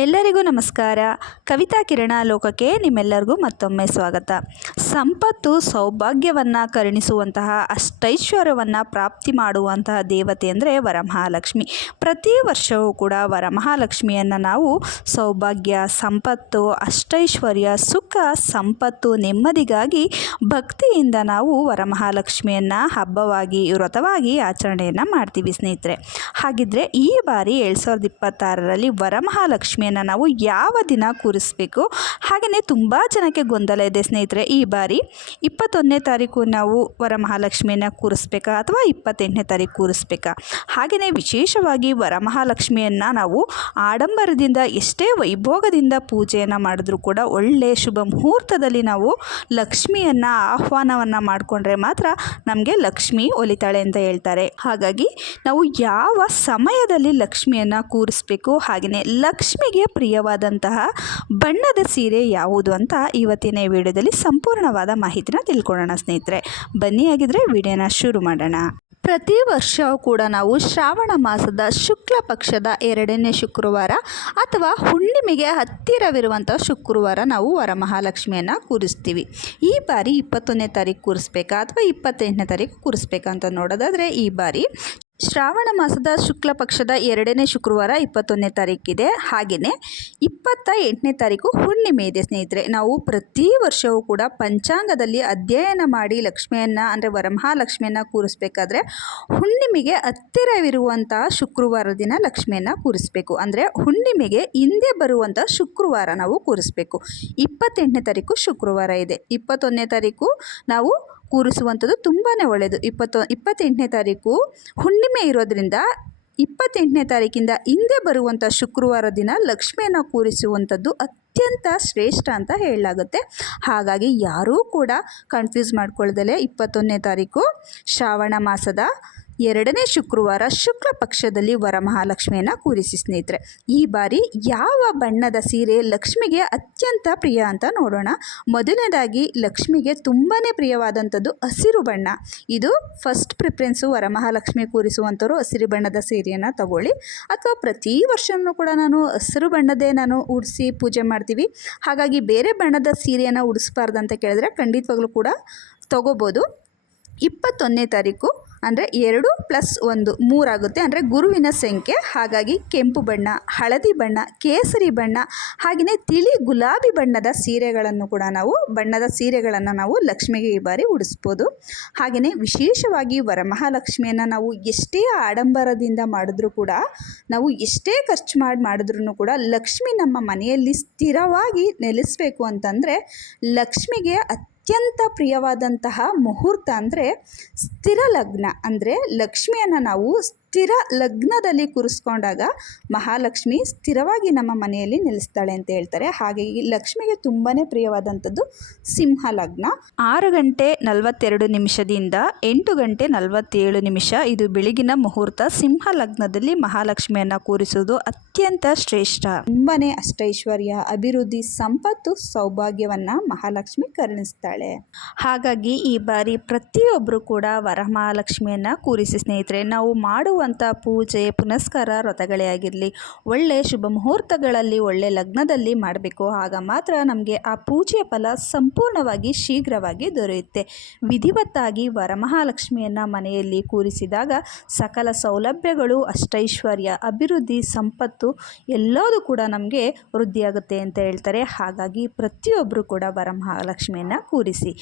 ಎಲ್ಲರಿಗೂ ನಮಸ್ಕಾರ. ಕವಿತಾ ಕಿರಣ ಲೋಕಕ್ಕೆ ನಿಮ್ಮೆಲ್ಲರಿಗೂ ಮತ್ತೊಮ್ಮೆ ಸ್ವಾಗತ. ಸಂಪತ್ತು ಸೌಭಾಗ್ಯವನ್ನು ಕರುಣಿಸುವಂತಹ ಅಷ್ಟೈಶ್ವರ್ಯವನ್ನು ಪ್ರಾಪ್ತಿ ಮಾಡುವಂತಹ ದೇವತೆ ಅಂದರೆ ವರಮಹಾಲಕ್ಷ್ಮಿ. ಪ್ರತಿ ವರ್ಷವೂ ಕೂಡ ವರಮಹಾಲಕ್ಷ್ಮಿಯನ್ನು ನಾವು ಸೌಭಾಗ್ಯ, ಸಂಪತ್ತು, ಅಷ್ಟೈಶ್ವರ್ಯ, ಸುಖ, ಸಂಪತ್ತು, ನೆಮ್ಮದಿಗಾಗಿ ಭಕ್ತಿಯಿಂದ ನಾವು ವರಮಹಾಲಕ್ಷ್ಮಿಯನ್ನು ಹಬ್ಬವಾಗಿ ವ್ರತವಾಗಿ ಆಚರಣೆಯನ್ನು ಮಾಡ್ತೀವಿ ಸ್ನೇಹಿತರೆ. ಹಾಗಿದ್ದರೆ ಈ ಬಾರಿ 2026ರಲ್ಲಿ ವರಮಹಾಲಕ್ಷ್ಮಿಯನ್ನು ನಾವು ಯಾವ ದಿನ ಕೂರಿಸಬೇಕು? ಹಾಗೆಯೇ ತುಂಬ ಜನಕ್ಕೆ ಗೊಂದಲ ಇದೆ ಸ್ನೇಹಿತರೆ. ಈ ಬಾರಿ 21ನೇ ತಾರೀಕು ನಾವು ವರಮಹಾಲಕ್ಷ್ಮಿಯನ್ನು ಕೂರಿಸ್ಬೇಕಾ ಅಥವಾ 28ನೇ ತಾರೀಕು ಕೂರಿಸ್ಬೇಕಾ? ಹಾಗೆಯೇ ವಿಶೇಷವಾಗಿ ವರಮಹಾಲಕ್ಷ್ಮಿಯನ್ನು ನಾವು ಆಡಂಬರದಿಂದ ಎಷ್ಟೇ ವೈಭೋಗದಿಂದ ಪೂಜೆಯನ್ನು ಮಾಡಿದ್ರೂ ಕೂಡ ಒಳ್ಳೆಯ ಶುಭ ಮುಹೂರ್ತದಲ್ಲಿ ನಾವು ಲಕ್ಷ್ಮಿಯನ್ನು ಆಹ್ವಾನವನ್ನು ಮಾಡಿಕೊಂಡ್ರೆ ಮಾತ್ರ ನಮಗೆ ಲಕ್ಷ್ಮಿ ಒಲಿತಾಳೆ ಅಂತ ಹೇಳ್ತಾರೆ. ಹಾಗಾಗಿ ನಾವು ಯಾವ ಸಮಯದಲ್ಲಿ ಲಕ್ಷ್ಮಿಯನ್ನು ಕೂರಿಸ್ಬೇಕು, ಹಾಗೆಯೇ ಲಕ್ಷ್ಮಿಗೆ ಪ್ರಿಯವಾದಂತಹ ಬಣ್ಣದ ಸೀರೆ ಯಾವುದು ಅಂತ ಇವತ್ತಿನ ವಿಡಿಯೋದಲ್ಲಿ ಸಂಪೂರ್ಣವಾದ ಮಾಹಿತಿನ ತಿಳ್ಕೊಳ್ಳೋಣ ಸ್ನೇಹಿತರೆ. ಬನ್ನಿ, ಆಗಿದ್ರೆ ವಿಡಿಯೋನ ಶುರು ಮಾಡೋಣ. ಪ್ರತಿ ವರ್ಷವೂ ಕೂಡ ನಾವು ಶ್ರಾವಣ ಮಾಸದ ಶುಕ್ಲ ಪಕ್ಷದ 2ನೇ ಶುಕ್ರವಾರ ಅಥವಾ ಹುಣ್ಣಿಮೆಗೆ ಹತ್ತಿರವಿರುವಂಥ ಶುಕ್ರವಾರ ನಾವು ವರಮಹಾಲಕ್ಷ್ಮಿಯನ್ನು ಕೂರಿಸ್ತೀವಿ. ಈ ಬಾರಿ 21ನೇ ತಾರೀಕು ಕೂರಿಸ್ಬೇಕಾ ಅಥವಾ 28ನೇ ತಾರೀಕು ಕೂರಿಸ್ಬೇಕಾ ಅಂತ ನೋಡೋದಾದರೆ, ಈ ಬಾರಿ ಶ್ರಾವಣ ಮಾಸದ ಶುಕ್ಲ ಪಕ್ಷದ 2ನೇ ಶುಕ್ರವಾರ 21ನೇ ತಾರೀಕಿದೆ. ಹಾಗೆಯೇ 28ನೇ ತಾರೀಕು ಹುಣ್ಣಿಮೆ ಇದೆ ಸ್ನೇಹಿತರೆ. ನಾವು ಪ್ರತಿ ವರ್ಷವೂ ಕೂಡ ಪಂಚಾಂಗದಲ್ಲಿ ಅಧ್ಯಯನ ಮಾಡಿ ಲಕ್ಷ್ಮಿಯನ್ನು ಅಂದರೆ ವರಮಹಾಲಕ್ಷ್ಮಿಯನ್ನು ಕೂರಿಸ್ಬೇಕಾದ್ರೆ ಹುಣ್ಣಿಮೆಗೆ ಹತ್ತಿರವಿರುವಂತಹ ಶುಕ್ರವಾರ ದಿನ ಲಕ್ಷ್ಮಿಯನ್ನು ಕೂರಿಸ್ಬೇಕು. ಅಂದರೆ ಹುಣ್ಣಿಮೆಗೆ ಹಿಂದೆ ಬರುವಂಥ ಶುಕ್ರವಾರ ನಾವು ಕೂರಿಸ್ಬೇಕು. 28ನೇ ತಾರೀಕು ಶುಕ್ರವಾರ ಇದೆ. 21ನೇ ತಾರೀಕು ನಾವು ಕೂರಿಸುವಂಥದ್ದು ತುಂಬಾ ಒಳ್ಳೆಯದು. 28ನೇ ತಾರೀಕು ಹುಣ್ಣಿಮೆ ಇರೋದ್ರಿಂದ 28ನೇ ತಾರೀಕಿಂದ ಹಿಂದೆ ಬರುವಂಥ ಶುಕ್ರವಾರ ದಿನ ಲಕ್ಷ್ಮಿಯನ್ನು ಕೂರಿಸುವಂಥದ್ದು ಅತ್ಯಂತ ಶ್ರೇಷ್ಠ ಅಂತ ಹೇಳಲಾಗುತ್ತೆ. ಹಾಗಾಗಿ ಯಾರೂ ಕೂಡ ಕನ್ಫ್ಯೂಸ್ ಮಾಡ್ಕೊಳ್ದಲೇ 21ನೇ ತಾರೀಕು ಶ್ರಾವಣ ಮಾಸದ 2ನೇ ಶುಕ್ರವಾರ ಶುಕ್ಲ ಪಕ್ಷದಲ್ಲಿ ವರಮಹಾಲಕ್ಷ್ಮಿಯನ್ನು ಕೂರಿಸಿ ಸ್ನೇಹಿತರೆ. ಈ ಬಾರಿ ಯಾವ ಬಣ್ಣದ ಸೀರೆ ಲಕ್ಷ್ಮಿಗೆ ಅತ್ಯಂತ ಪ್ರಿಯ ಅಂತ ನೋಡೋಣ. ಮೊದಲನೇದಾಗಿ ಲಕ್ಷ್ಮಿಗೆ ತುಂಬಾ ಪ್ರಿಯವಾದಂಥದ್ದು ಹಸಿರು ಬಣ್ಣ. ಇದು ಫಸ್ಟ್ ಪ್ರಿಫರೆನ್ಸು. ವರಮಹಾಲಕ್ಷ್ಮಿ ಕೂರಿಸುವಂಥವ್ರು ಹಸಿರು ಬಣ್ಣದ ಸೀರೆಯನ್ನು ತಗೊಳ್ಳಿ. ಅಥವಾ ಪ್ರತಿ ವರ್ಷವೂ ಕೂಡ ಹಸಿರು ಬಣ್ಣದೇ ಉಡಿಸಿ ಪೂಜೆ ಮಾಡ್ತೀವಿ. ಹಾಗಾಗಿ ಬೇರೆ ಬಣ್ಣದ ಸೀರೆಯನ್ನು ಉಡಿಸ್ಬಾರ್ದು ಅಂತ ಕೇಳಿದ್ರೆ ಖಂಡಿತವಾಗ್ಲೂ ಕೂಡ ತಗೋಬೋದು. 21ನೇ ತಾರೀಕು ಅಂದರೆ 2 + 1 3 ಆಗುತ್ತೆ. ಅಂದರೆ ಗುರುವಿನ ಸಂಖ್ಯೆ. ಹಾಗಾಗಿ ಕೆಂಪು ಬಣ್ಣ, ಹಳದಿ ಬಣ್ಣ, ಕೇಸರಿ ಬಣ್ಣ, ಹಾಗೆಯೇ ತಿಳಿ ಗುಲಾಬಿ ಬಣ್ಣದ ಸೀರೆಗಳನ್ನು ಕೂಡ ನಾವು ಲಕ್ಷ್ಮಿಗೆ ಈ ಬಾರಿ ಉಡಿಸ್ಬೋದು. ಹಾಗೆಯೇ ವಿಶೇಷವಾಗಿ ವರಮಹಾಲಕ್ಷ್ಮಿಯನ್ನು ನಾವು ಎಷ್ಟೇ ಆಡಂಬರದಿಂದ ಮಾಡಿದ್ರೂ ಕೂಡ, ನಾವು ಎಷ್ಟೇ ಖರ್ಚು ಮಾಡಿದ್ರೂ ಕೂಡ ಲಕ್ಷ್ಮಿ ನಮ್ಮ ಮನೆಯಲ್ಲಿ ಸ್ಥಿರವಾಗಿ ನೆಲೆಸಬೇಕು ಅಂತಂದರೆ ಲಕ್ಷ್ಮಿಗೆ ಅತ್ಯಂತ ಪ್ರಿಯವಾದಂತಹ ಮುಹೂರ್ತ ಅಂದರೆ ಸ್ಥಿರ ಲಗ್ನ. ಅಂದರೆ ಲಕ್ಷ್ಮಿಯನ್ನು ನಾವು ಸ್ಥಿರ ಲಗ್ನದಲ್ಲಿ ಕೂರಿಸ್ಕೊಂಡಾಗ ಮಹಾಲಕ್ಷ್ಮಿ ಸ್ಥಿರವಾಗಿ ನಮ್ಮ ಮನೆಯಲ್ಲಿ ನೆಲೆಸ್ತಾಳೆ ಅಂತ ಹೇಳ್ತಾರೆ. ಹಾಗಾಗಿ ಲಕ್ಷ್ಮಿಗೆ ತುಂಬಾ ಪ್ರಿಯವಾದಂಥದ್ದು ಸಿಂಹ ಲಗ್ನ. 6 ಗಂಟೆ 42 ನಿಮಿಷದಿಂದ 8 ಗಂಟೆ 47 ನಿಮಿಷ ಇದು ಬೆಳಗಿನ ಮುಹೂರ್ತ. ಸಿಂಹ ಲಗ್ನದಲ್ಲಿ ಮಹಾಲಕ್ಷ್ಮಿಯನ್ನು ಕೂರಿಸುವುದು ಅತ್ಯಂತ ಶ್ರೇಷ್ಠ. ತುಂಬಾ ಅಷ್ಟೈಶ್ವರ್ಯ, ಅಭಿವೃದ್ಧಿ, ಸಂಪತ್ತು, ಸೌಭಾಗ್ಯವನ್ನು ಮಹಾಲಕ್ಷ್ಮಿ ಕರುಣಿಸ್ತಾಳೆ. ಹಾಗಾಗಿ ಈ ಬಾರಿ ಪ್ರತಿಯೊಬ್ಬರು ಕೂಡ ವರಮಹಾಲಕ್ಷ್ಮಿಯನ್ನು ಕೂರಿಸಿ ಸ್ನೇಹಿತರೆ. ನಾವು ಮಾಡುವಂಥ ಪೂಜೆ ಪುನಸ್ಕಾರ ವ್ರತಗಳೇ ಆಗಿರಲಿ ಒಳ್ಳೆಯ ಶುಭ ಮುಹೂರ್ತಗಳಲ್ಲಿ ಒಳ್ಳೆಯ ಲಗ್ನದಲ್ಲಿ ಮಾಡಬೇಕು. ಆಗ ಮಾತ್ರ ನಮಗೆ ಆ ಪೂಜೆಯ ಫಲ ಸಂಪೂರ್ಣವಾಗಿ ಶೀಘ್ರವಾಗಿ ದೊರೆಯುತ್ತೆ. ವಿಧಿವತ್ತಾಗಿ ವರಮಹಾಲಕ್ಷ್ಮಿಯನ್ನು ಮನೆಯಲ್ಲಿ ಕೂರಿಸಿದಾಗ ಸಕಲ ಸೌಲಭ್ಯಗಳು, ಅಷ್ಟೈಶ್ವರ್ಯ, ಅಭಿವೃದ್ಧಿ, ಸಂಪತ್ತು ಎಲ್ಲದೂ ಕೂಡ ನಮಗೆ ವೃದ್ಧಿಯಾಗುತ್ತೆ ಅಂತ ಹೇಳ್ತಾರೆ. ಹಾಗಾಗಿ ಪ್ರತಿಯೊಬ್ಬರು ಕೂಡ ವರಮಹಾಲಕ್ಷ್ಮಿಯನ್ನು ಕೂರಿಸಿ.